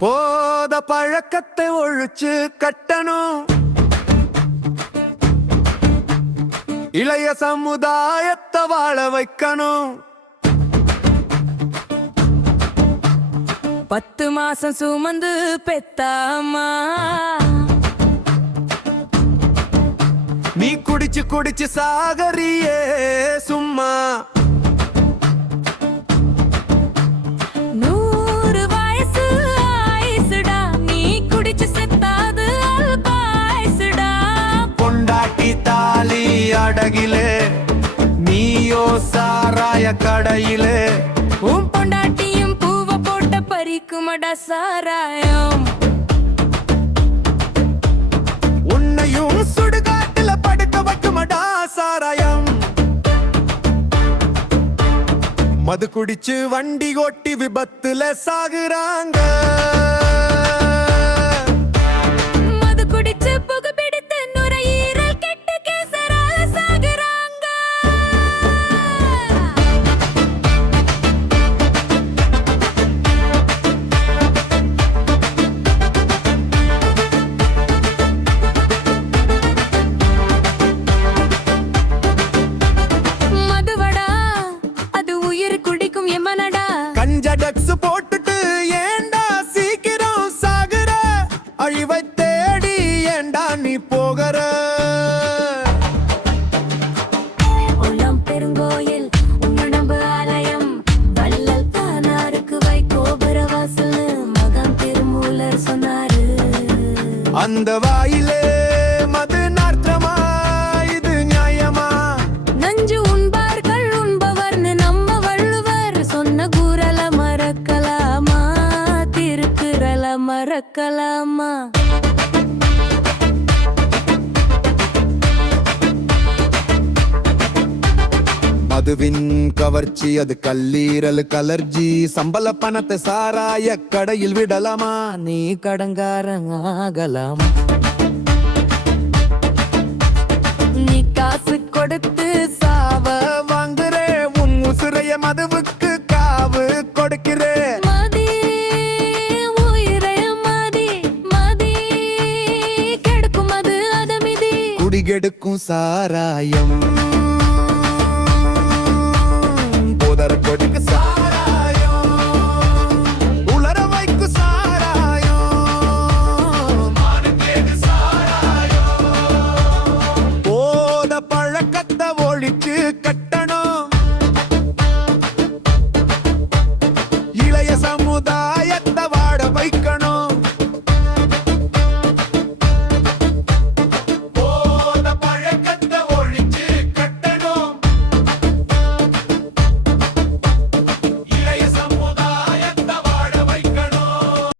போத பழக்கத்தை ஒழிச்சு கட்டணும். இளைய சமுதாயத்தை வாழ வைக்கணும். பத்து மாசம் சுமந்து பெத்தாமா நீ குடிச்சு குடிச்சு சாகரியே சும்மா. சாராய கடையிலே. உன் பொண்டாட்டியும் பூவ போட்ட பறிக்குமடா சாராயம். உன்னையும் சுடுகாட்டுல படுக்க வைக்குமடா சாராயம். மது குடிச்சு வண்டி ஓட்டி விபத்துல சாகுறாங்க. அந்த வாயிலே மதுவின் கவர்ச்சி அது கல்லீரல் கலர்ஜி. சம்பள பணத்தை சாராய கடையில் விடலாமா? நீ கடங்காரன் ஆகலாம். நீ காசு கொடுத்து சாவ வாங்குறே உன் உசுரைய மதுவுக்கு காவு கொடுக்கிறே. குடிகெடுக்கும் சாராயம். போதர சா